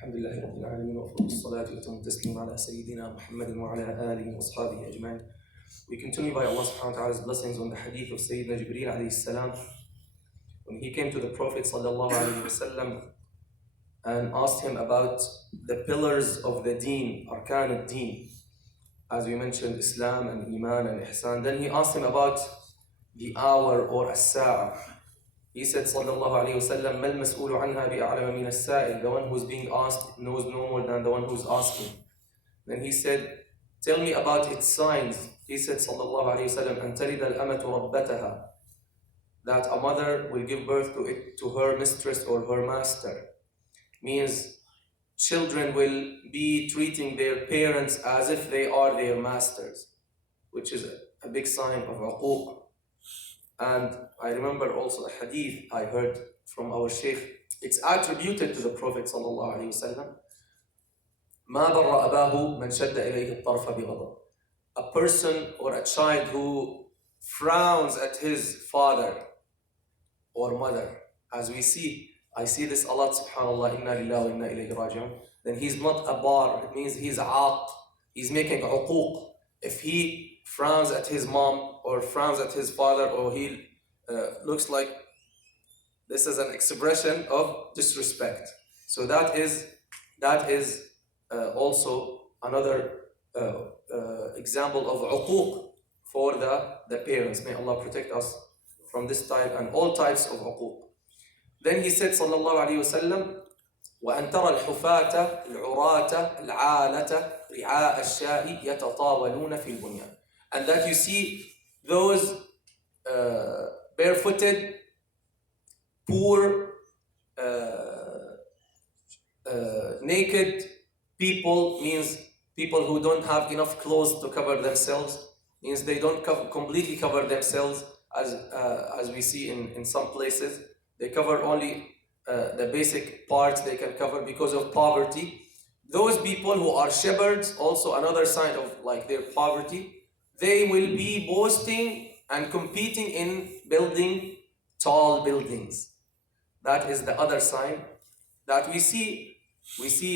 الحمد لله رب العالمين وأفضل الصلاة والتسليم على سيدنا محمد وعلى آله وأصحابه أجمعين. We continue by Allah subhanahu wa ta'ala's blessings on the hadith of Sayyidina Jibreel alayhi salam when he came to the Prophet sallallahu alayhi wasallam and asked him about the pillars of the deen, arkan al-deen, as we mentioned Islam and Iman and Ihsan. Then he asked him about the hour or as-sa'a. He said sallallahu alayhi wasallam, mal mas'ulu anha bi'a'lama min as-sa'il. The one who's being asked knows no more than the one who's asking. Then he said, tell me about its signs. He said sallallahu alayhi wasallam, an talida al-amatu rabbataha, that a mother will give birth to her mistress or her master. Means children will be treating their parents as if they are their masters, which is a big sign of uquq. And I remember also a hadith I heard from our Shaykh. It's attributed to the Prophet sallallahu alaihi wasallam. ما بر أباه من شد إليه الطرف بغضب. A person or a child who frowns at his father or mother, as we see, I see this a lot, subhanallah, inna lillahi wa inna ilayhi raji'un. Then he's not a bar, it means he's aaq, he's making uquq. If he frowns at his mom or frowns at his father, or he looks like this is an expression of disrespect. So that is also another example of uquq for the parents. May Allah protect us from this type and all types of uquq. Then he said sallallahu alayhi wasallam, وأن ترى الحفاة العراة العالة رعاء الشاء يتطاولون في البنيان. And that you see those barefooted, poor, naked people, means people who don't have enough clothes to cover themselves, means they don't completely cover themselves, as we see in some places. They cover only the basic parts they can cover because of poverty. Those people who are shepherds, also another sign of like their poverty, they will be boasting and competing in building tall buildings. That is the other sign that we see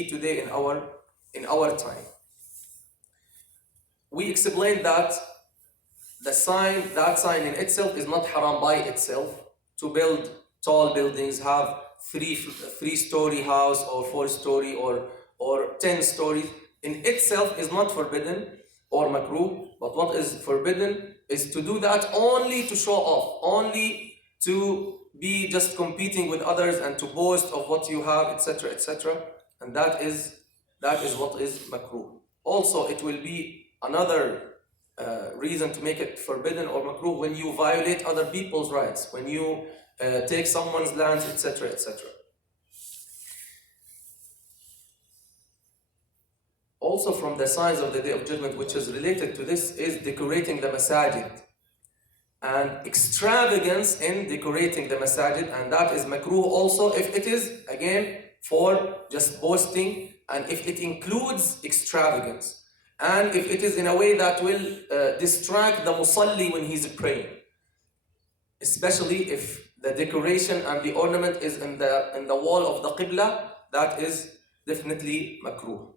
today in our time. We explained that that sign in itself is not haram by itself. To build tall buildings, have three-story house or 4-story or 10 stories, in itself is not forbidden or makruh. But what is forbidden is to do that only to show off, only to be just competing with others and to boast of what you have, etc., etc. And that is what is makruh. Also, it will be another reason to make it forbidden or makruh when you violate other people's rights, when you take someone's lands, etc., etc. Also from the signs of the Day of Judgment, which is related to this, is decorating the masajid. And extravagance in decorating the masajid, and that is makruh also if it is, again, for just boasting, and if it includes extravagance, and if it is in a way that will distract the musalli when he's praying. Especially if the decoration and the ornament is in the wall of the qibla, that is definitely makruh.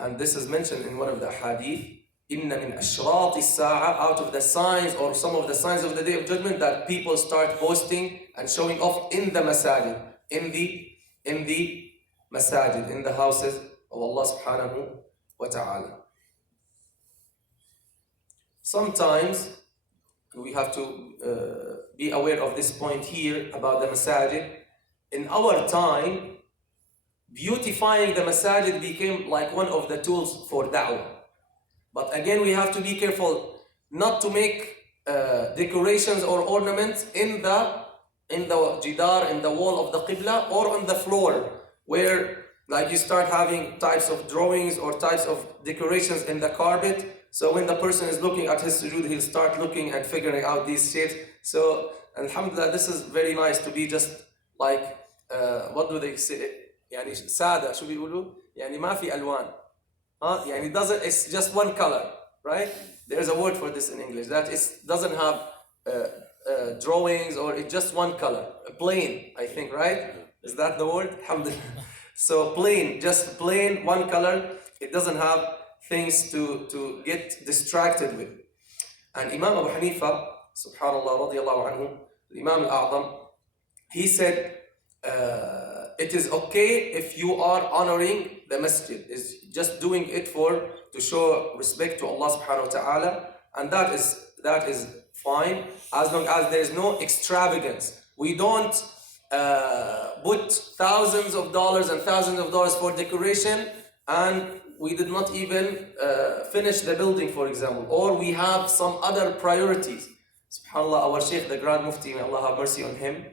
And this is mentioned in one of the hadith, إِنَّ مِنْ أَشْرَاطِ السَّاعَةِ, out of the signs or some of the signs of the Day of Judgment, that people start boasting and showing off in the masajid, in the masajid, in the houses of Allah subhanahu wa ta'ala. Sometimes we have to be aware of this point here about the masajid. In our time, beautifying the masajid became like one of the tools for da'wah. But again, we have to be careful not to make decorations or ornaments in the jidar, in the wall of the qibla, or on the floor, where like you start having types of drawings or types of decorations in the carpet. So when the person is looking at his sujood, he'll start looking and figuring out these shapes. So alhamdulillah, this is very nice to be just like, what do they say? يعني سادة شو بيقولوا؟ يعني ما في ألوان. يعني it's just one color, right? There's a word for this in English, that it doesn't have drawings, or it's just one color, plain, I think, right? Is that the word? Alhamdulillah. So plain, just plain, one color. It doesn't have things to get distracted with. And Imam Abu Hanifa, subhanallah, radiyallahu anhu, Imam al-A'zam, he said, it is okay if you are honoring the masjid, is just doing it to show respect to Allah subhanahu wa ta'ala, and that is fine, as long as there is no extravagance. We don't put thousands of dollars and thousands of dollars for decoration, and we did not even finish the building, for example, or we have some other priorities. SubhanAllah, our Shaykh, the Grand Mufti, may Allah have mercy on him,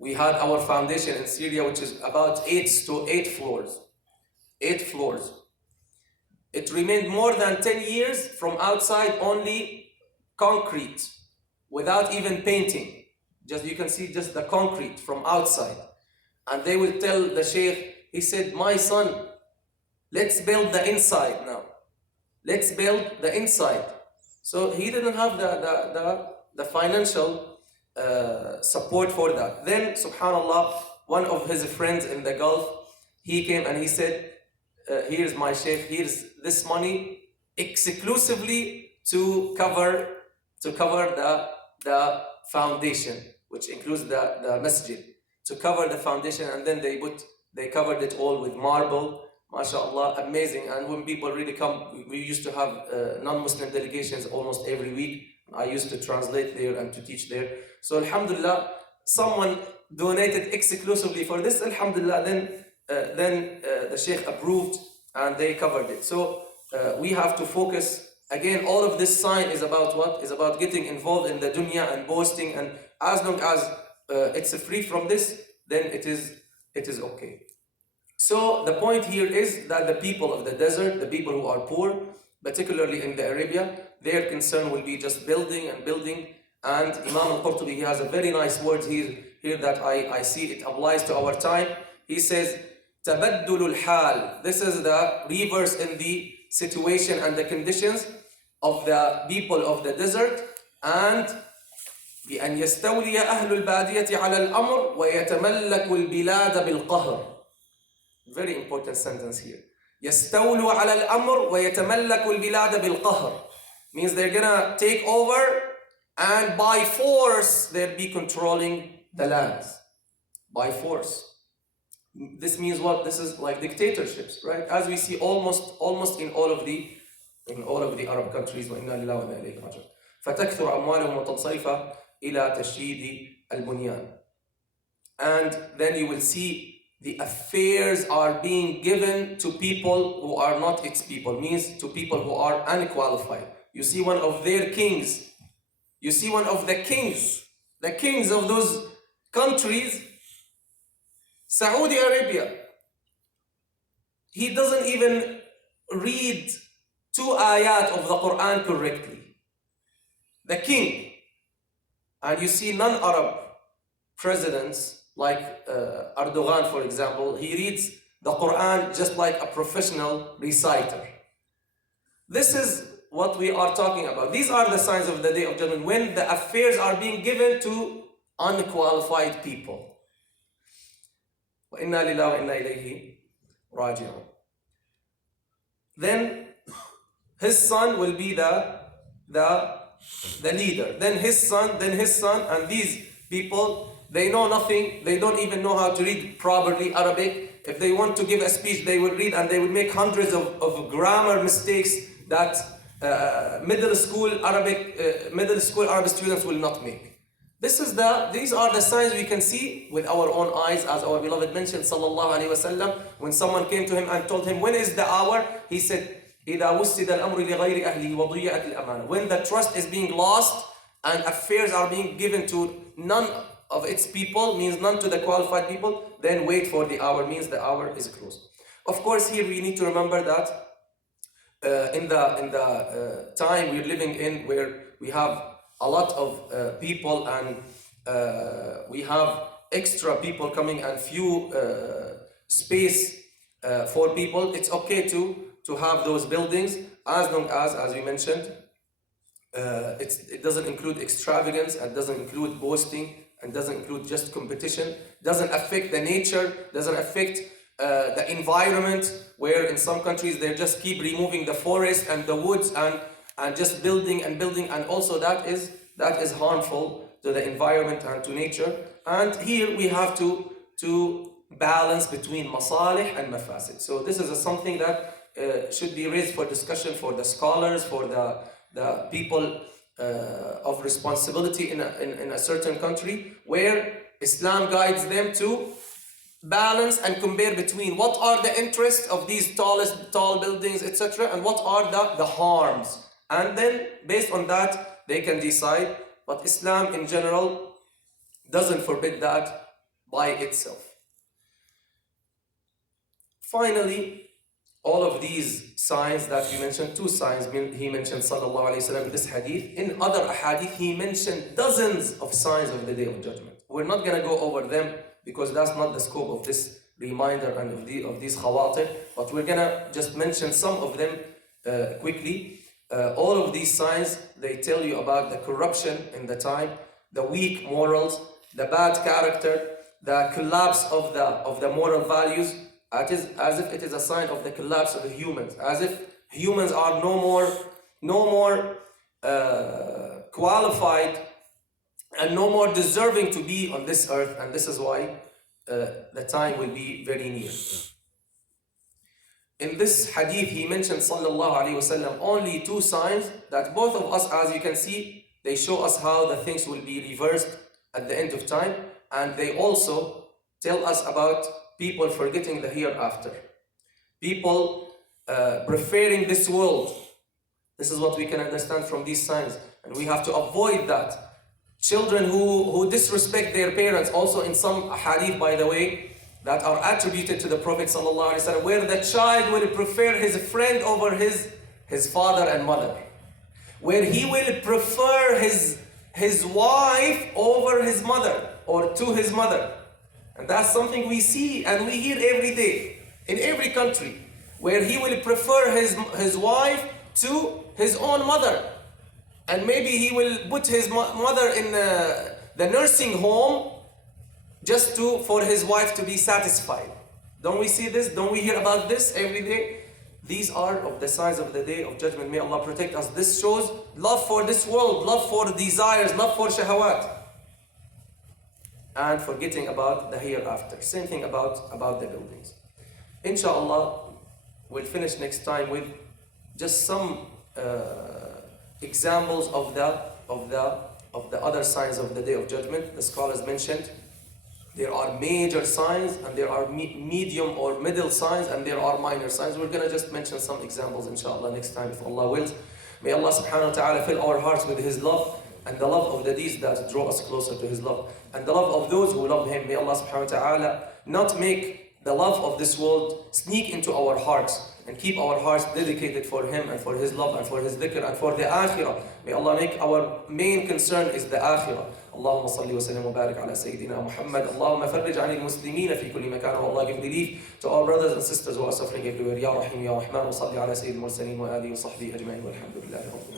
we had our foundation in Syria, which is about 8 floors. 8 floors. It remained more than 10 years from outside, only concrete, without even painting. Just you can see just the concrete from outside. And they will tell the Shaykh, he said, my son, let's build the inside now. Let's build the inside. So he didn't have the financial support for that. Then, subhanallah, one of his friends in the Gulf, he came and he said, here's my Shaykh, here's this money exclusively to cover the foundation, which includes the masjid, to cover the foundation. And then they covered it all with marble. MashaAllah, amazing. And when people really come, we used to have non-Muslim delegations almost every week. I used to translate there and to teach there. So alhamdulillah, someone donated exclusively for this. Alhamdulillah, then the Shaykh approved and they covered it. So we have to focus. Again, all of this sign is about what? Is about getting involved in the dunya and boasting. And as long as it's free from this, then it is okay. So the point here is that the people of the desert, the people who are poor, particularly in the Arabia, their concern will be just building and building. And Imam al-Qurtubi, he has a very nice word here that I see it applies to our time. He says, تَبَدُّلُ الْحَالِ. This is the reverse in the situation and the conditions of the people of the desert. And بأن يستولي أهل البادية على الأمر ويتملك البلاد بالقهر. Very important sentence here. يستولوا على الأمر ويتملك البلاد بالقهر. Means they're gonna take over and by force they'll be controlling the lands. By force. This means what? This is like dictatorships, right? As we see almost in all of the Arab countries. وإنا لله وإنا إليه راجعون. فتكثر أموالهم وتنصرف إلى تشييد البنيان. And then you will see the affairs are being given to people who are not its people, means to people who are unqualified. You see one of their kings, you see one of the kings of those countries, Saudi Arabia, he doesn't even read 2 ayat of the Quran correctly. The king. And you see non-Arab presidents, like Erdogan, for example, he reads the Quran just like a professional reciter. This is what we are talking about. These are the signs of the Day of Judgment, when the affairs are being given to unqualified people. وَإِنَّا لِلَّهِ وَإِنَّا إِلَيْهِ رَاجِعُونَ. Then his son will be the leader. Then his son, and these people, they know nothing. They don't even know how to read properly Arabic. If they want to give a speech, they will read and they will make hundreds of grammar mistakes that middle school Arabic students will not make. These are the signs we can see with our own eyes, as our beloved mentioned, sallallahu alaihi wasallam. When someone came to him and told him, when is the hour? He said, إِذَا وُسِّدَ الْأَمْرُ لِغَيْرِ أَهْلِهِ وَضُيِّعَتِ الْأَمَانَةِ. When the trust is being lost and affairs are being given to none of its people, means none to the qualified people, then wait for the hour, means the hour is close. Of course, here we need to remember that in the time we're living in, where we have a lot of people and we have extra people coming and few space for people, it's okay to have those buildings, as long as we mentioned, It doesn't include extravagance, and doesn't include boasting, and doesn't include just competition, doesn't affect the nature, doesn't affect the environment, where in some countries they just keep removing the forest and the woods and just building and building, and also that is harmful to the environment and to nature. And here we have to balance between masalih and mafasid. So this is something that should be raised for discussion for the scholars, for the people of responsibility in a certain country, where Islam guides them to balance and compare between what are the interests of these tall buildings, etc., and what are the harms. And then based on that, they can decide. But Islam in general doesn't forbid that by itself. Finally, all of these signs that we mentioned, 2 signs he mentioned sallallahu alaihi wasallam in this hadith. In other hadith, he mentioned dozens of signs of the Day of Judgment. We're not going to go over them because that's not the scope of this reminder and of these khawatir, but we're going to just mention some of them quickly. All of these signs, they tell you about the corruption in the time, the weak morals, the bad character, the collapse of the moral values, as if it is a sign of the collapse of the humans, as if humans are no more qualified and no more deserving to be on this earth, and this is why the time will be very near. In this hadith, he mentioned sallallahu alaihi wasallam only 2 signs that both of us, as you can see, they show us how the things will be reversed at the end of time, and they also tell us about people forgetting the hereafter, people preferring this world. This is what we can understand from these signs, and we have to avoid that. Children who disrespect their parents, also in some hadith, by the way, that are attributed to the Prophet ﷺ, where the child will prefer his friend over his father and mother, where he will prefer his wife over his mother or to his mother. And that's something we see and we hear every day in every country, where he will prefer his wife to his own mother. And maybe he will put his mother in the nursing home just for his wife to be satisfied. Don't we see this? Don't we hear about this every day? These are of the signs of the Day of Judgment. May Allah protect us. This shows love for this world, love for desires, love for shahawat, and forgetting about the hereafter. Same thing about the buildings. Inshallah, we'll finish next time with just some examples of the other signs of the Day of Judgment. The scholars mentioned there are major signs, and there are medium or middle signs, and there are minor signs. We're going to just mention some examples inshallah next time if Allah wills. May Allah subhanahu wa ta'ala fill our hearts with His love, and the love of the deeds that draw us closer to His love, and the love of those who love Him. May Allah subhanahu wa ta'ala not make the love of this world sneak into our hearts, and keep our hearts dedicated for Him and for His love and for His dhikr and for the akhirah. May Allah make our main concern is the akhirah. اللهم صل وسلم وبارك على سيدنا محمد. اللهم فرج عن المسلمين في كل مكان. والله give relief to our brothers and sisters who are suffering everywhere. يا رحيم يا رحمن وصل على سيد المرسلين وآله وصحبه أجمعين والحمد لله رب العالمين.